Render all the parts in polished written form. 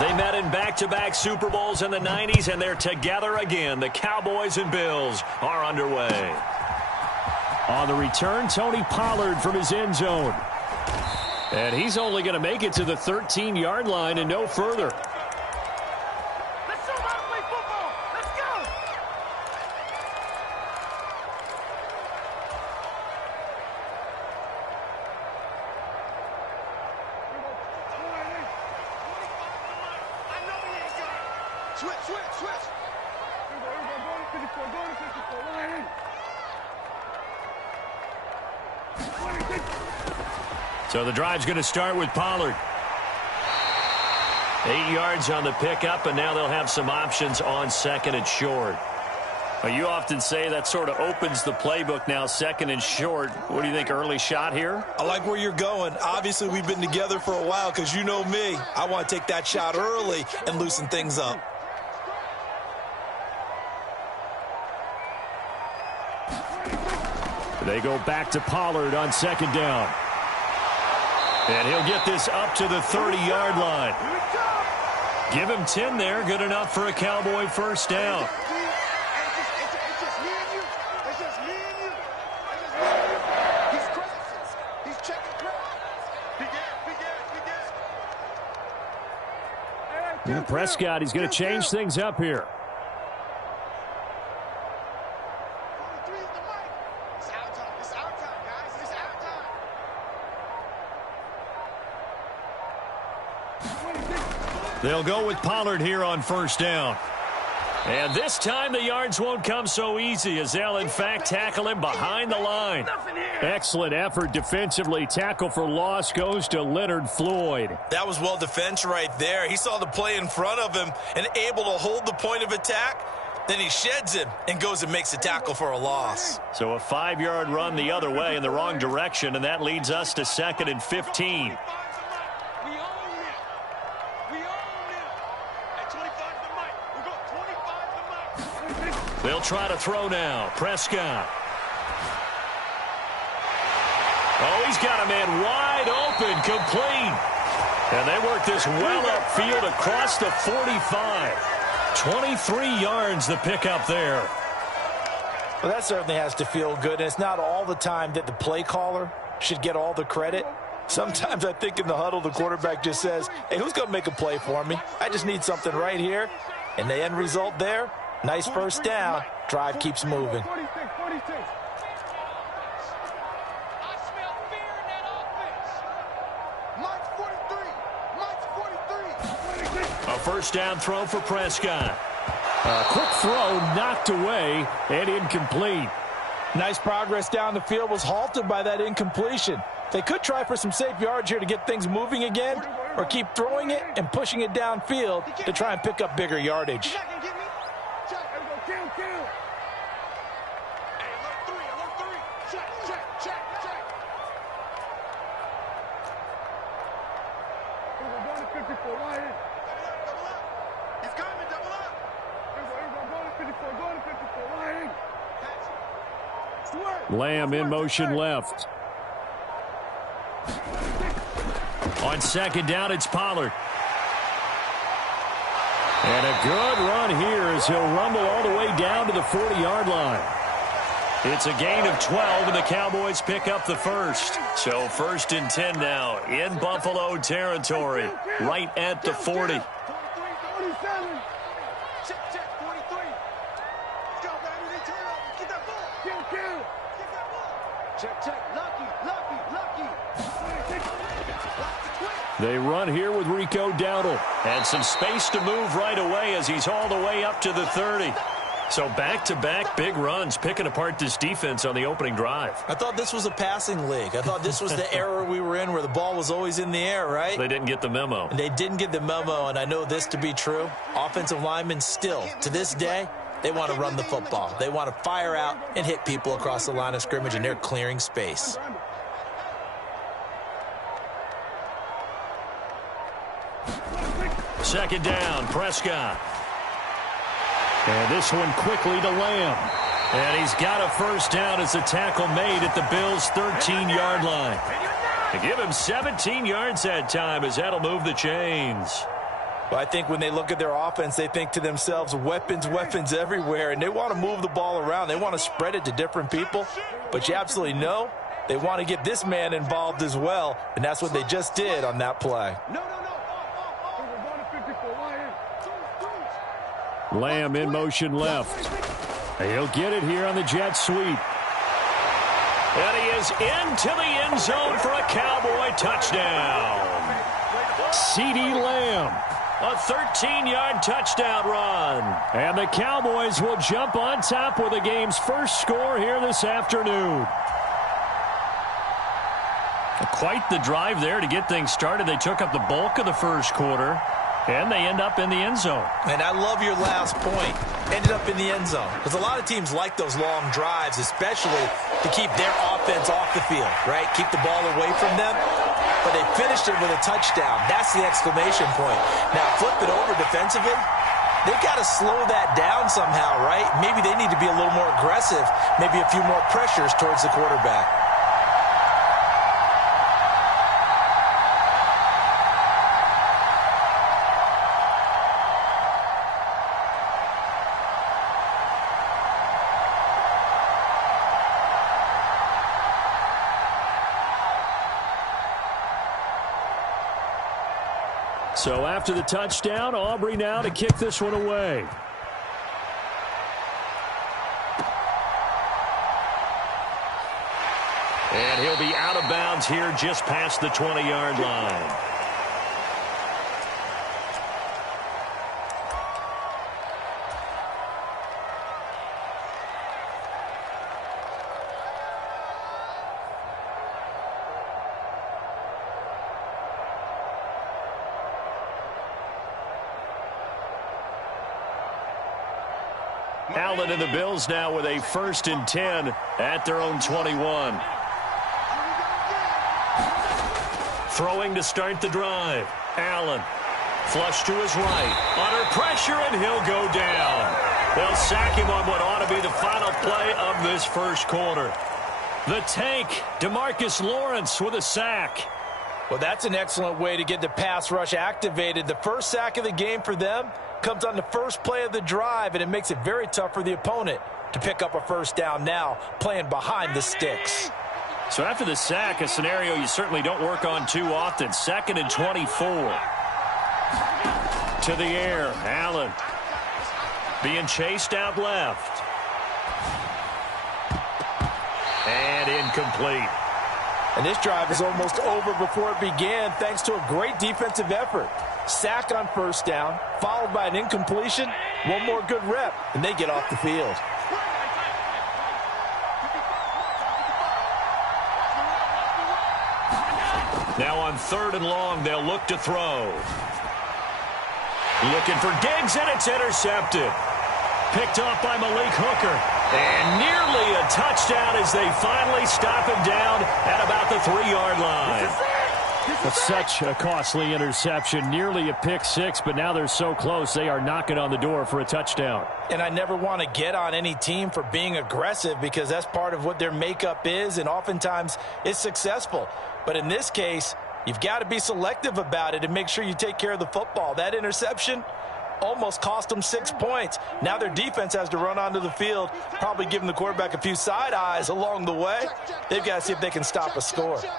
They met in back-to-back Super Bowls in the 90s, and they're together again. The Cowboys and Bills are underway. On the return, Tony Pollard from his end zone. And he's only going to make it to the 13-yard line and no further. Let's show how to play football. Let's go. I know he ain't got it. Switch. Go to 54. Line in. So the drive's going to start with Pollard. 8 yards on the pickup, and now they'll have some options on second and short. Well, you often say that sort of opens the playbook now, second and short. What do you think, early shot here? I like where you're going. Obviously, we've been together for a while because you know me. I want to take that shot early and loosen things up. They go back to Pollard on second down. And he'll get this up to the 30-yard line. Give him 10 there. Good enough for a Cowboy first down. Prescott, he's going to change things up here. They'll go with Pollard here on first down. And this time the yards won't come so easy as they'll, in fact, tackle him behind the line. Excellent effort defensively. Tackle for loss goes to Leonard Floyd. That was well defense right there. He saw the play in front of him and able to hold the point of attack. Then he sheds him and goes and makes a tackle for a loss. So a 5-yard run the other way in the wrong direction, and that leads us to second and 15. They'll try to throw now. Prescott. Oh, he's got a man wide open, complete. And they work this well upfield across the 45. 23 yards the pickup there. Well, that certainly has to feel good. And it's not all the time that the play caller should get all the credit. Sometimes I think in the huddle, the quarterback just says, hey, who's going to make a play for me? I just need something right here. And the end result there, nice first down. Drive keeps moving. A first down throw for Prescott. A quick throw knocked away and incomplete. Nice progress down the field, was halted by that incompletion. They could try for some safe yards here to get things moving again, or keep throwing it and pushing it downfield to try and pick up bigger yardage. Lamb in motion left. On second down, it's Pollard. And a good run here as he'll rumble all the way down to the 40-yard line. It's a gain of 12, and the Cowboys pick up the first. So first and 10 now in Buffalo territory, right at the 40. They run here with Rico Dowdle. And some space to move right away as he's all the way up to the 30. So back-to-back big runs, picking apart this defense on the opening drive. I thought this was a passing league. I thought this was the era we were in where the ball was always in the air, right? They didn't get the memo. And they didn't get the memo, and I know this to be true. Offensive linemen still, to this day, they want to run the football. They want to fire out and hit people across the line of scrimmage, and they're clearing space. Second down, Prescott. And this one quickly to Lamb. And he's got a first down as the tackle made at the Bills' 13-yard line. To give him 17 yards that time as that'll move the chains. Well, I think when they look at their offense, they think to themselves, weapons, weapons everywhere, and they want to move the ball around. They want to spread it to different people, but you absolutely know they want to get this man involved as well, and that's what they just did on that play. Lamb in motion left. He'll get it here on the jet sweep. And he is into the end zone for a Cowboy touchdown. CeeDee Lamb, a 13-yard touchdown run. And the Cowboys will jump on top with the game's first score here this afternoon. Quite the drive there to get things started. They took up the bulk of the first quarter, and they end up in the end zone. And I love your last point. Ended up in the end zone. Because a lot of teams like those long drives, especially to keep their offense off the field, right? Keep the ball away from them. But they finished it with a touchdown. That's the exclamation point. Now, flip it over defensively. They've got to slow that down somehow, right? Maybe they need to be a little more aggressive. Maybe a few more pressures towards the quarterback. So after the touchdown, Aubrey now to kick this one away. And he'll be out of bounds here just past the 20-yard line. Allen and the Bills now with a 1st and 10 at their own 21. Throwing to start the drive. Allen, flush to his right. Under pressure, and he'll go down. They'll sack him on what ought to be the final play of this first quarter. The tank, DeMarcus Lawrence with a sack. Well, that's an excellent way to get the pass rush activated. The first sack of the game for them comes on the first play of the drive, and it makes it very tough for the opponent to pick up a first down now, playing behind the sticks. So after the sack, a scenario you certainly don't work on too often. 2nd and 24. To the air, Allen. Being chased out left. And incomplete. And this drive is almost over before it began thanks to a great defensive effort. Sack on first down, followed by an incompletion. One more good rep, and they get off the field. Now on 3rd and long, they'll look to throw. Looking for Diggs, and it's intercepted. Picked off by Malik Hooker. And nearly a touchdown as they finally stop him down at about the 3-yard line. That's such a costly interception. Nearly a pick six, but now they're so close they are knocking on the door for a touchdown. And I never want to get on any team for being aggressive because that's part of what their makeup is, and oftentimes it's successful. But in this case, you've got to be selective about it and make sure you take care of the football. That interception almost cost them 6 points. Now their defense has to run onto the field, probably giving the quarterback a few side eyes along the way. They've got to see if they can stop a score. 36.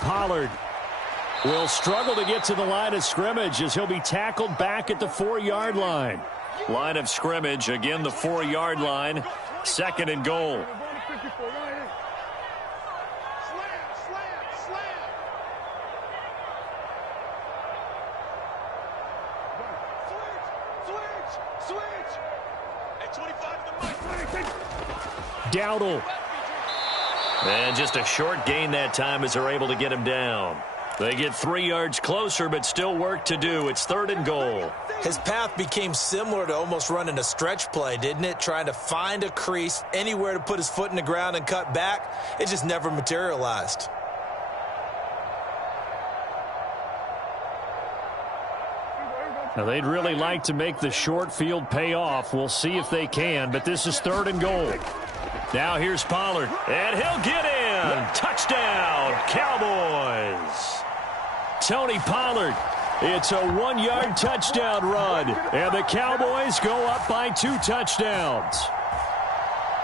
Pollard will struggle to get to the line of scrimmage as he'll be tackled back at the 4-yard line. Line of scrimmage, again the 4-yard line. 2nd and goal. Dowdle. And just a short gain that time as they're able to get him down. They get 3 yards closer, but still work to do. It's 3rd and goal. His path became similar to almost running a stretch play, didn't it? Trying to find a crease, anywhere to put his foot in the ground and cut back. It just never materialized. Now, they'd really like to make the short field pay off. We'll see if they can, but this is 3rd and goal. Now here's Pollard, and he'll get in. Touchdown, Cowboys. Tony Pollard. It's a 1-yard touchdown run, and the Cowboys go up by 2 touchdowns.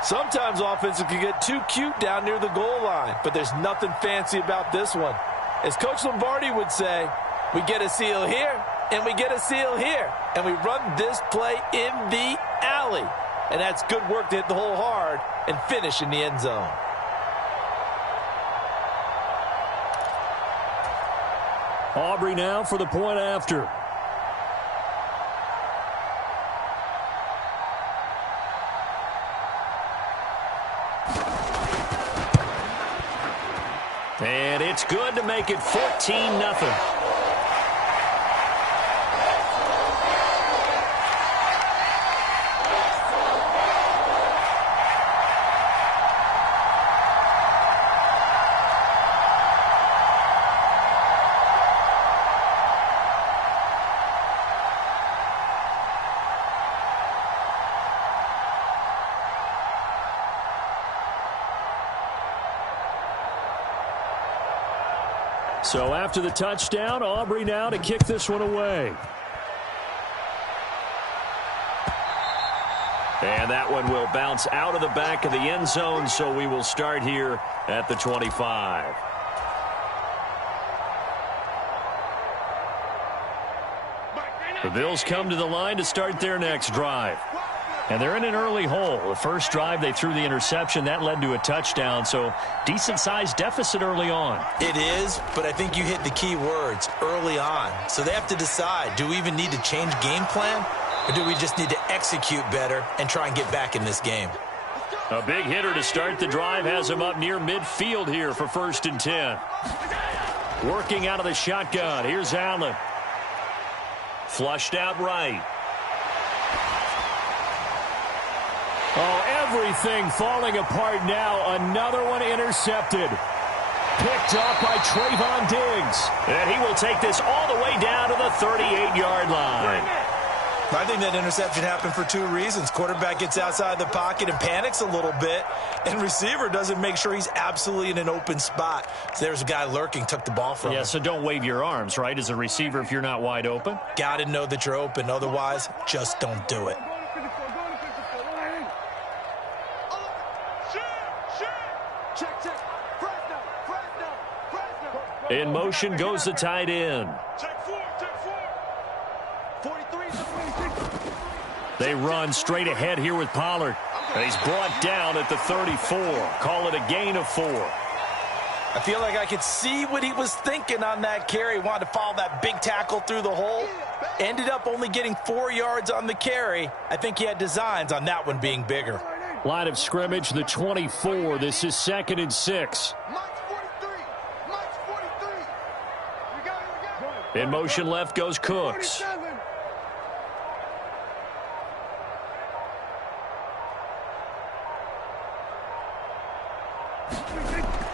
Sometimes offenses can get too cute down near the goal line, but there's nothing fancy about this one. As Coach Lombardi would say, we get a seal here, and we get a seal here, and we run this play in the alley. And that's good work to hit the hole hard and finish in the end zone. Aubrey now for the point after. And it's good to make it 14-0. So after the touchdown, Aubrey now to kick this one away. And that one will bounce out of the back of the end zone, so we will start here at the 25. The Bills come to the line to start their next drive. And they're in an early hole. The first drive, they threw the interception. That led to a touchdown, so decent-sized deficit early on. It is, but I think you hit the key words, early on. So they have to decide, do we even need to change game plan, or do we just need to execute better and try and get back in this game? A big hitter to start the drive has him up near midfield here for 1st and 10. Working out of the shotgun. Here's Allen. Flushed out right. Oh, everything falling apart now. Another one intercepted. Picked up by Trayvon Diggs. And he will take this all the way down to the 38-yard line. I think that interception happened for 2 reasons. Quarterback gets outside the pocket and panics a little bit, and receiver doesn't make sure he's absolutely in an open spot. So there's a guy lurking, took the ball from him. Yeah, so don't wave your arms, right, as a receiver if you're not wide open. Got to know that you're open. Otherwise, just don't do it. In motion goes the tight end. They run straight ahead here with Pollard. And he's brought down at the 34. Call it a gain of 4. I feel like I could see what he was thinking on that carry. Wanted to follow that big tackle through the hole. Ended up only getting 4 yards on the carry. I think he had designs on that one being bigger. Line of scrimmage, the 24. This is 2nd and 6. In motion left goes Cooks.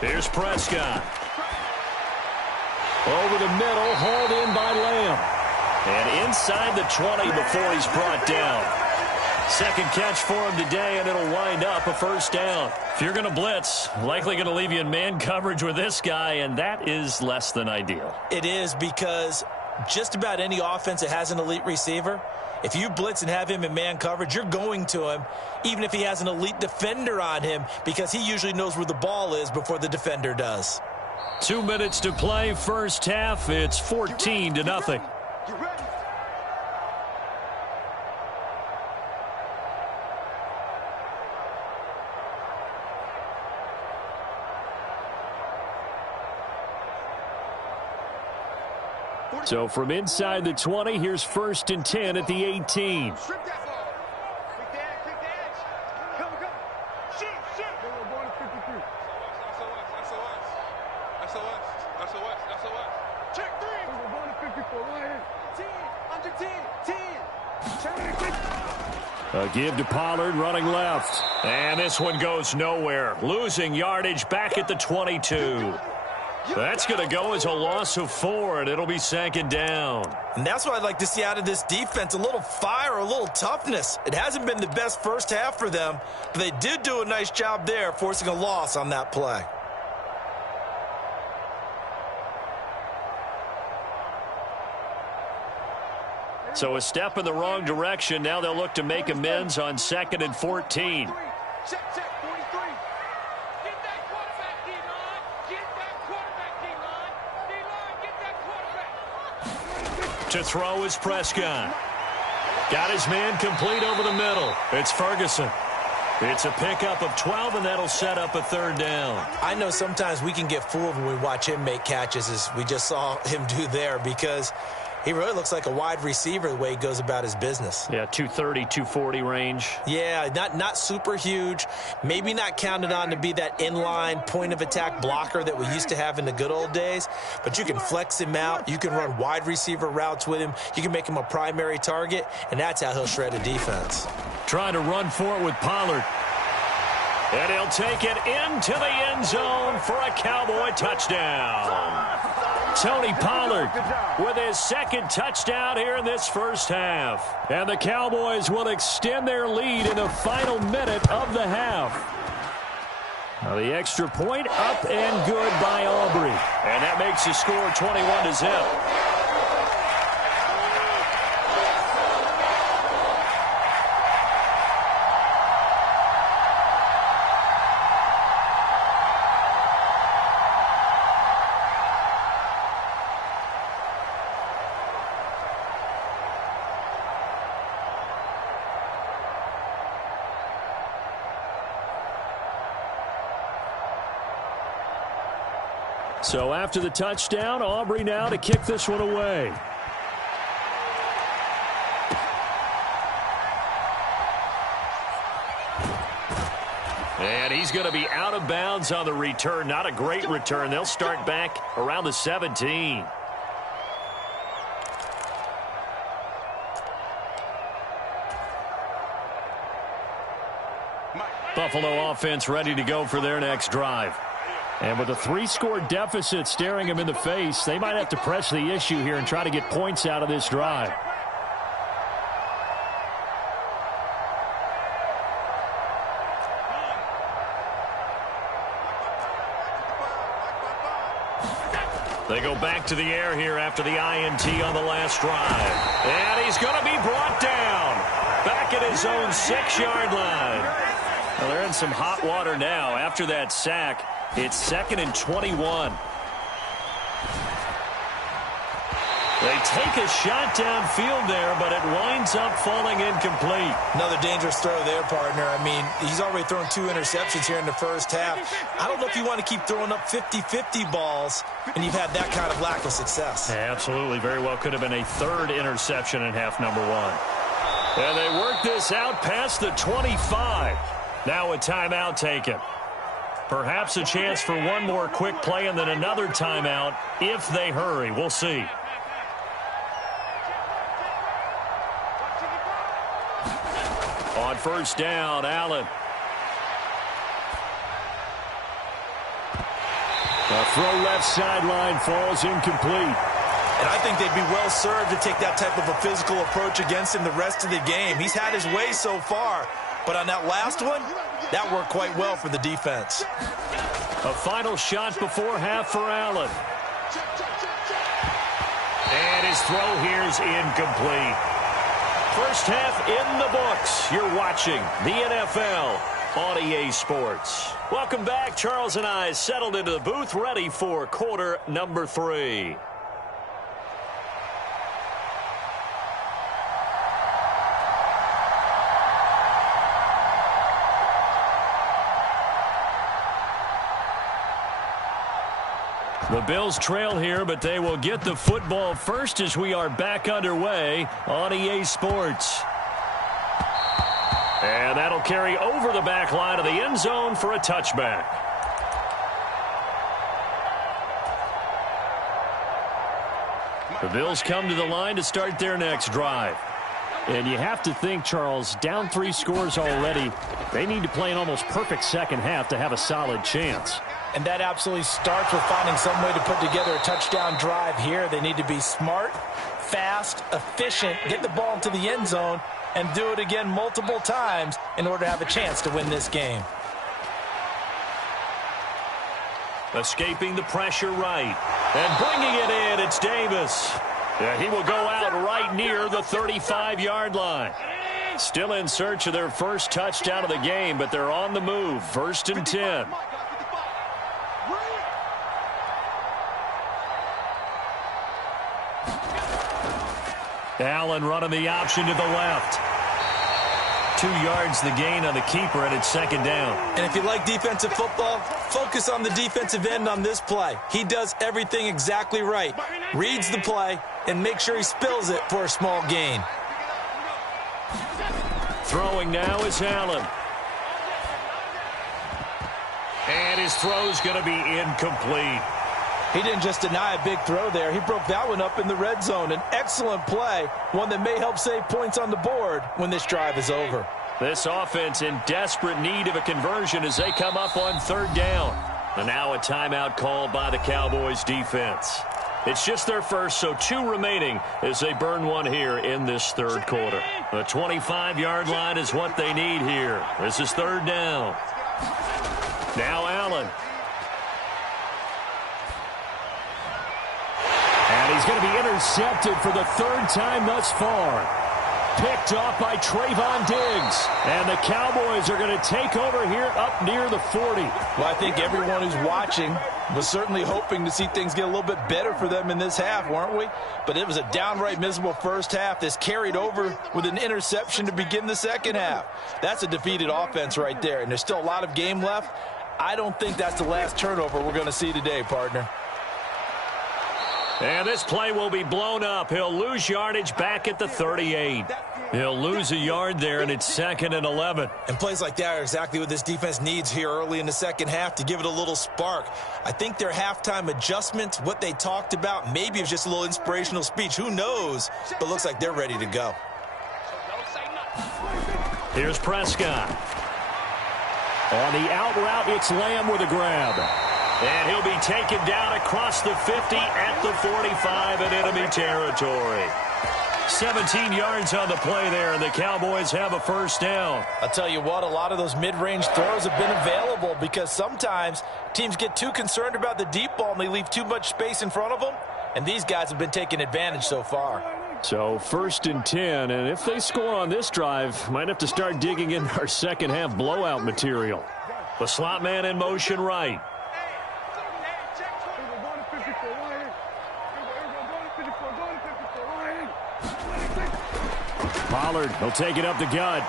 Here's Prescott. Over the middle, hauled in by Lamb. And inside the 20 before he's brought down. Second catch for him today, and it'll wind up a 1st down. If you're going to blitz, likely going to leave you in man coverage with this guy, and that is less than ideal. It is, because just about any offense that has an elite receiver, if you blitz and have him in man coverage, you're going to him, even if he has an elite defender on him, because he usually knows where the ball is before the defender does. 2 minutes to play, first half. It's 14-0. So from inside the 20, here's 1st and 10 at the 18. A give to Pollard running left. And this one goes nowhere. Losing yardage back at the 22. That's going to go as a loss of 4, and it'll be 2nd down. And that's what I'd like to see out of this defense, a little fire, a little toughness. It hasn't been the best first half for them, but they did do a nice job there, forcing a loss on that play. So a step in the wrong direction. Now they'll look to make amends on 2nd and 14. Check, 43. Get that quarterback, D-line. Get that quarterback, D-line. D-line, get that quarterback. To throw is Prescott. Got his man complete over the middle. It's Ferguson. It's a pickup of 12, and that'll set up a 3rd down. I know sometimes we can get fooled when we watch him make catches, as we just saw him do there, because he really looks like a wide receiver the way he goes about his business. Yeah, 230, 240 range. Yeah, not super huge. Maybe not counted on to be that inline point-of-attack blocker that we used to have in the good old days. But you can flex him out. You can run wide receiver routes with him. You can make him a primary target, and that's how he'll shred a defense. Trying to run for it with Pollard. And he'll take it into the end zone for a Cowboy touchdown. Tony Pollard with his 2nd touchdown here in this first half. And the Cowboys will extend their lead in the final minute of the half. Now the extra point up and good by Aubrey. And that makes the score 21-0. So after the touchdown, Aubrey now to kick this one away. And he's going to be out of bounds on the return. Not a great return. They'll start back around the 17. Buffalo offense ready to go for their next drive. And with a 3-score deficit staring them in the face, they might have to press the issue here and try to get points out of this drive. They go back to the air here after the INT on the last drive. And he's going to be brought down back at his own 6-yard line. Well, they're in some hot water now after that sack. It's 2nd and 21. They take a shot downfield there, but it winds up falling incomplete. Another dangerous throw there, partner. I mean, he's already thrown 2 interceptions here in the first half. I don't know if you want to keep throwing up 50-50 balls, and you've had that kind of lack of success. Yeah, absolutely. Very well could have been a 3rd interception in half number 1. And they work this out past the 25. Now a timeout taken. Perhaps a chance for one more quick play and then another timeout if they hurry. We'll see. On 1st down, Allen. A throw left sideline falls incomplete. And I think they'd be well served to take that type of a physical approach against him the rest of the game. He's had his way so far, but on that last one, that worked quite well for the defense. A final shot before half for Allen. And his throw here is incomplete. First half in the books. You're watching the NFL on EA Sports. Welcome back. Charles and I settled into the booth, ready for quarter number 3. The Bills trail here, but they will get the football first as we are back underway on EA Sports. And that'll carry over the back line of the end zone for a touchback. The Bills come to the line to start their next drive. And you have to think, Charles, down 3 scores already. They need to play an almost perfect second half to have a solid chance. And that absolutely starts with finding some way to put together a touchdown drive here. They need to be smart, fast, efficient, get the ball into the end zone, and do it again multiple times in order to have a chance to win this game. Escaping the pressure right. And bringing it in, it's Davis. Yeah, he will go out right near the 35-yard line. Still in search of their first touchdown of the game, but they're on the move. 1st and 10. Allen running the option to the left. 2 yards the gain on the keeper, and it's 2nd down. And if you like defensive football, focus on the defensive end on this play. He does everything exactly right. Reads the play and make sure he spills it for a small gain. Throwing now is Allen. And his throw's going to be incomplete. He didn't just deny a big throw there. He broke that one up in the red zone. An excellent play, one that may help save points on the board when this drive is over. This offense in desperate need of a conversion as they come up on 3rd down. And now a timeout called by the Cowboys defense. It's just their first, so 2 remaining as they burn one here in this 3rd quarter. The 25-yard line is what they need here. This is 3rd down. Now Allen. And he's going to be intercepted for the 3rd time thus far. Picked off by Trayvon Diggs. And the Cowboys are going to take over here up near the 40. Well, I think everyone who's watching was certainly hoping to see things get a little bit better for them in this half, weren't we? But it was a downright miserable first half. This carried over with an interception to begin the second half. That's a defeated offense right there, and there's still a lot of game left. I don't think that's the last turnover we're going to see today, partner. And this play will be blown up. He'll lose yardage back at the 38. He'll lose a yard there, and it's 2nd and 11. And plays like that are exactly what this defense needs here early in the second half to give it a little spark. I think their halftime adjustment, what they talked about, maybe it was just a little inspirational speech. Who knows? But looks like they're ready to go. Here's Prescott. On the out route, it's Lamb with a grab. And he'll be taken down across the 50 at the 45 in enemy territory. 17 yards on the play there, and the Cowboys have a 1st down. I'll tell you what, a lot of those mid-range throws have been available because sometimes teams get too concerned about the deep ball and they leave too much space in front of them, and these guys have been taking advantage so far. So 1st and 10, and if they score on this drive, might have to start digging in our second half blowout material. The slot man in motion right. Pollard, he'll take it up the gut.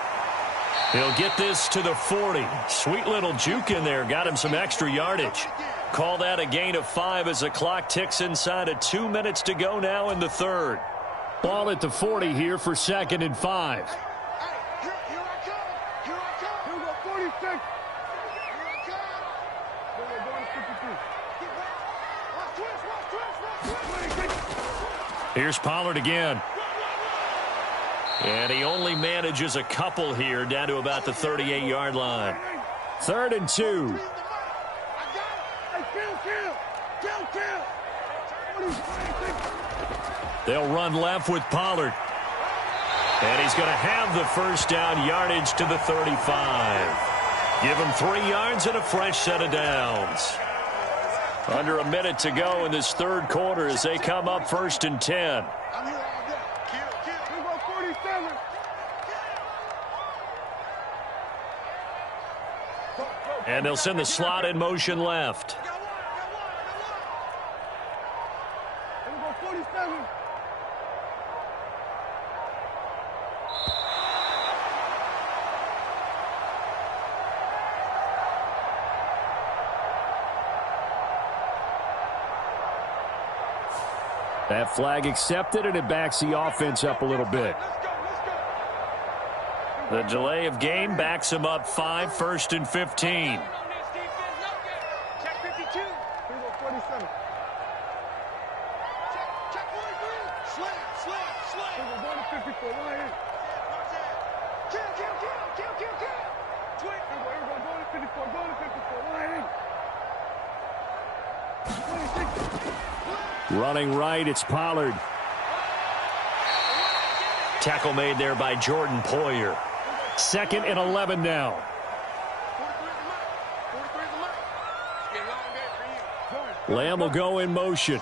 He'll get this to the 40. Sweet little juke in there. Got him some extra yardage. Call that a gain of 5 as the clock ticks inside of 2 minutes to go now in the 3rd. Ball at the 40 here for 2nd and 5. Here's Pollard again. And he only manages a couple here down to about the 38-yard line. 3rd and 2. They'll run left with Pollard. And he's going to have the 1st down yardage to the 35. Give him 3 yards and a fresh set of downs. Under a minute to go in this 3rd quarter as they come up 1st and 10. And they'll send the slot in motion left. That flag accepted, and it backs the offense up a little bit. The delay of game backs him up 5, 1st and 15. Running right, it's Pollard. Tackle made there by Jordan Poyer. 2nd and 11 now. Lamb will go in motion.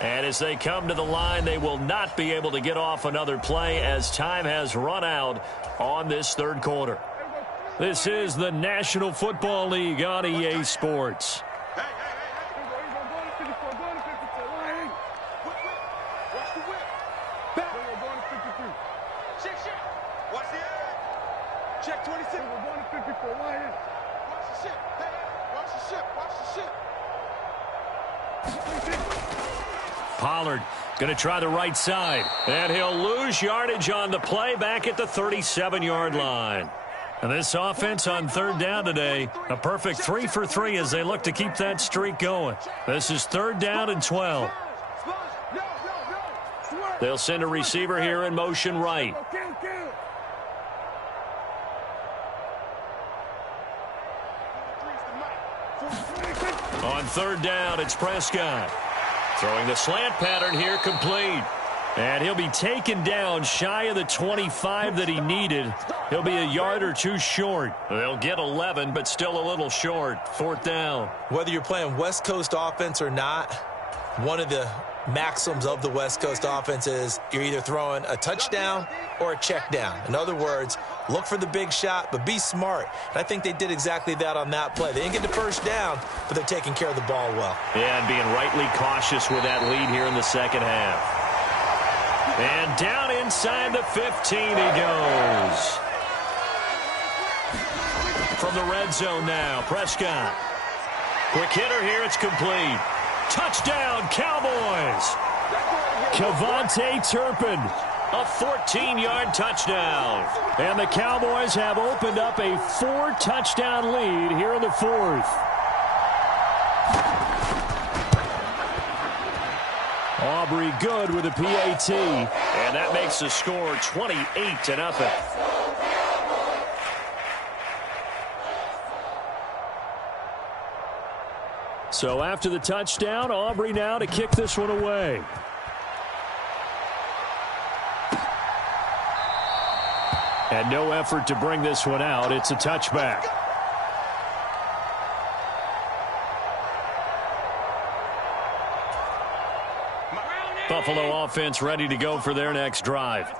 And as they come to the line, they will not be able to get off another play as time has run out on this 3rd quarter. This is the National Football League on EA Sports. Check 26. We're going to 54. Watch the ship. Watch the ship. Watch the ship. Pollard going to try the right side. And he'll lose yardage on the play back at the 37-yard line. And this offense on 3rd down today, a perfect 3 for 3 as they look to keep that streak going. This is 3rd down and 12. They'll send a receiver here in motion right. On 3rd down, it's Prescott. Throwing the slant pattern here, complete. And he'll be taken down shy of the 25 that he needed. He'll be a yard or 2 short. They'll get 11, but still a little short. 4th down. Whether you're playing West Coast offense or not, one of the maxims of the West Coast offense is you're either throwing a touchdown or a check down. In other words, look for the big shot, but be smart. And I think they did exactly that on that play. They didn't get the 1st down, but they're taking care of the ball well. Yeah, and being rightly cautious with that lead here in the 2nd half. And down inside the 15 he goes. From the red zone now, Prescott. Quick hitter here, it's complete. Touchdown, Cowboys. Kevontae Turpin, a 14-yard touchdown. And the Cowboys have opened up a 4-touchdown lead here in the 4th. Aubrey good with a PAT. And that makes the score 28-0. So after the touchdown, Aubrey now to kick this one away. And no effort to bring this one out. It's a touchback. Buffalo offense ready to go for their next drive.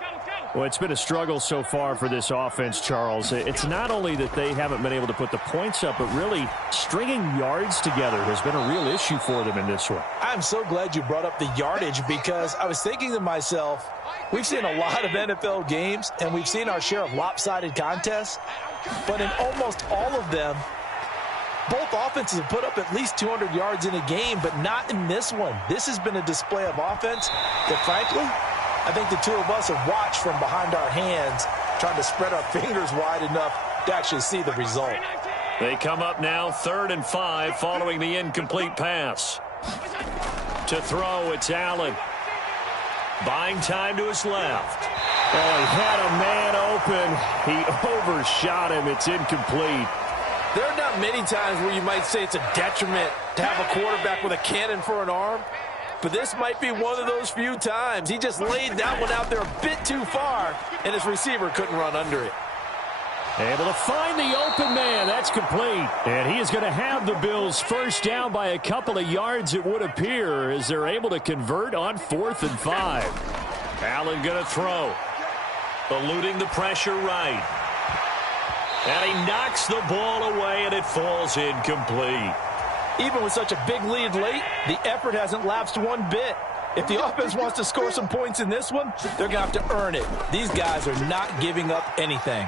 Well, it's been a struggle so far for this offense, Charles. It's not only that they haven't been able to put the points up, but really stringing yards together has been a real issue for them in this one. I'm so glad you brought up the yardage because I was thinking to myself, we've seen a lot of NFL games, and we've seen our share of lopsided contests, but in almost all of them, both offenses have put up at least 200 yards in a game, but not in this one. This has been a display of offense that, frankly, I think the two of us have watched from behind our hands, trying to spread our fingers wide enough to actually see the result. They come up now 3rd and 5 following the incomplete pass. To throw, it's Allen. Buying time to his left. Oh, he had a man open. He overshot him. It's incomplete. There are not many times where you might say it's a detriment to have a quarterback with a cannon for an arm, but this might be one of those few times. He just laid that one out there a bit too far, and his receiver couldn't run under it. Able to find the open man. That's complete. And he is going to have the Bills first down by a couple of yards, it would appear, as they're able to convert on 4th and 5. Allen going to throw. Eluding the pressure right. And he knocks the ball away, and it falls incomplete. Even with such a big lead late, the effort hasn't lapsed one bit. If the offense wants to score some points in this one, they're going to have to earn it. These guys are not giving up anything.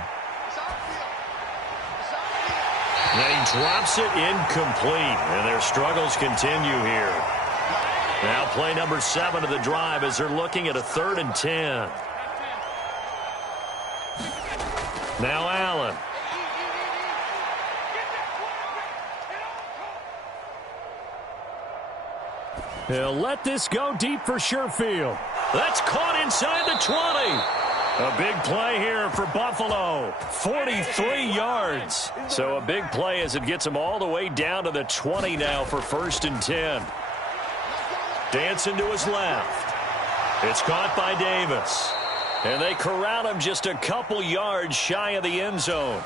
Then he drops it incomplete, and their struggles continue here. Now play number 7 of the drive as they're looking at a 3rd and 10. Now Allen. He'll let this go deep for Sherfield. That's caught inside the 20. A big play here for Buffalo. 43 yards. So a big play as it gets them all the way down to the 20 now for 1st and 10. Dancing to his left. It's caught by Davis. And they corral him just a couple yards shy of the end zone.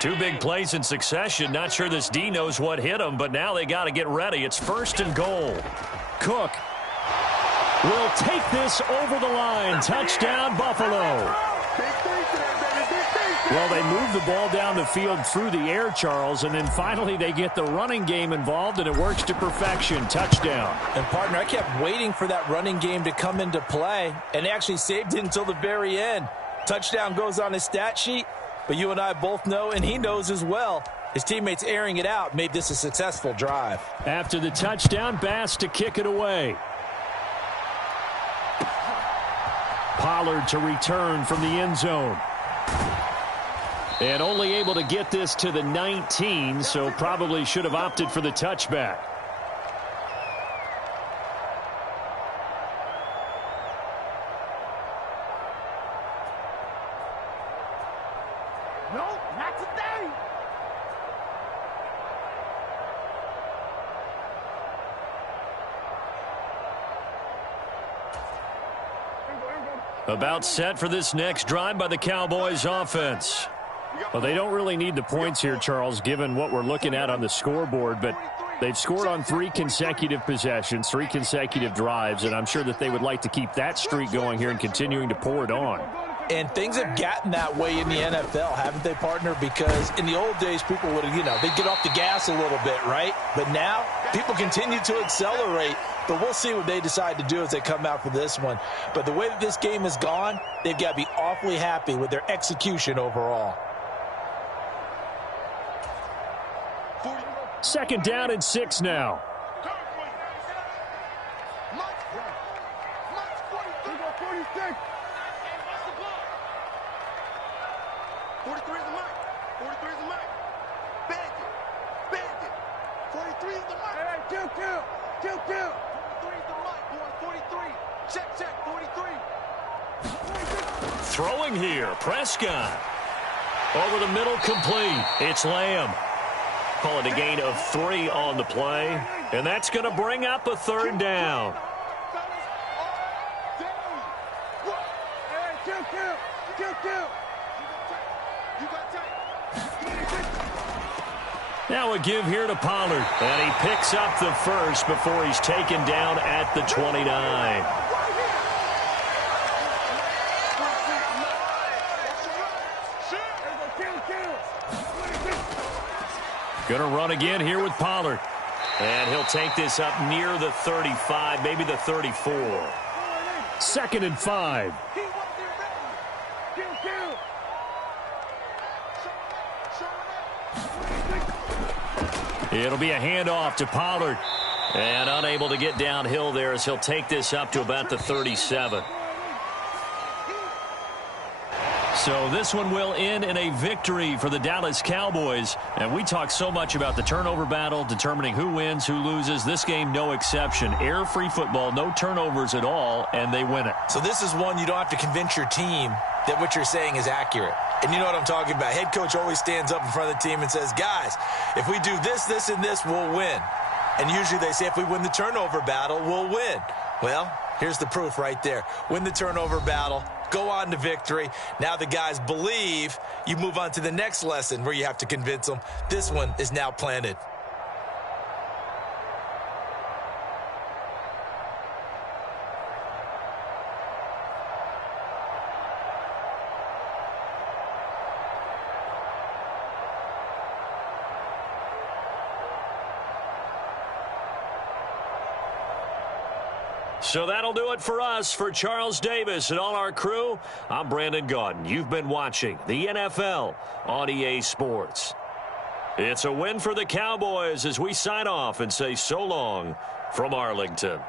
2 big plays in succession. Not sure this D knows what hit him, but now they got to get ready. It's 1st and goal. Cook will take this over the line. Touchdown, Buffalo. Well, they move the ball down the field through the air, Charles, and then finally they get the running game involved, and it works to perfection. Touchdown. And, partner, I kept waiting for that running game to come into play, and they actually saved it until the very end. Touchdown goes on his stat sheet, but you and I both know, and he knows as well, his teammates airing it out made this a successful drive. After the touchdown, Bass to kick it away. Pollard to return from the end zone. And only able to get this to the 19, so probably should have opted for the touchback. No, not today. About set for this next drive by the Cowboys offense. Well, they don't really need the points here, Charles, given what we're looking at on the scoreboard, but they've scored on 3 consecutive possessions, 3 consecutive drives, and I'm sure that they would like to keep that streak going here and continuing to pour it on. And things have gotten that way in the NFL, haven't they, partner? Because in the old days, people would have, they'd get off the gas a little bit, right? But now, people continue to accelerate, but we'll see what they decide to do as they come out for this one. But the way that this game has gone, they've got to be awfully happy with their execution overall. 2nd down and 6 now. 43 is the mark. 43 is the mark. Bandit. Bandit. 43 is the mark. Hey, kill. 43 is the mark, boy. 43. Check. 43. Throwing here. Prescott. Over the middle, complete. It's Lamb. Call it a gain of 3 on the play. And that's going to bring up a 3rd down. Kill. Now a give here to Pollard. And he picks up the first before he's taken down at the 29. Going to run again here with Pollard. And he'll take this up near the 35, maybe the 34. 2nd and 5. It'll be a handoff to Pollard. And unable to get downhill there as he'll take this up to about the 37. So this one will end in a victory for the Dallas Cowboys. And we talk so much about the turnover battle, determining who wins, who loses. This game, no exception. Error-free football, no turnovers at all, and they win it. So this is one you don't have to convince your team that what you're saying is accurate. And you know what I'm talking about. Head coach always stands up in front of the team and says, guys, if we do this, this, and this, we'll win. And usually they say if we win the turnover battle, we'll win. Well, here's the proof right there. Win the turnover battle. Go on to victory. Now the guys believe. You move on to the next lesson where you have to convince them. This one is now planted. So that'll do it for us. For Charles Davis and all our crew, I'm Brandon Gaudin. You've been watching the NFL on EA Sports. It's a win for the Cowboys as we sign off and say so long from Arlington.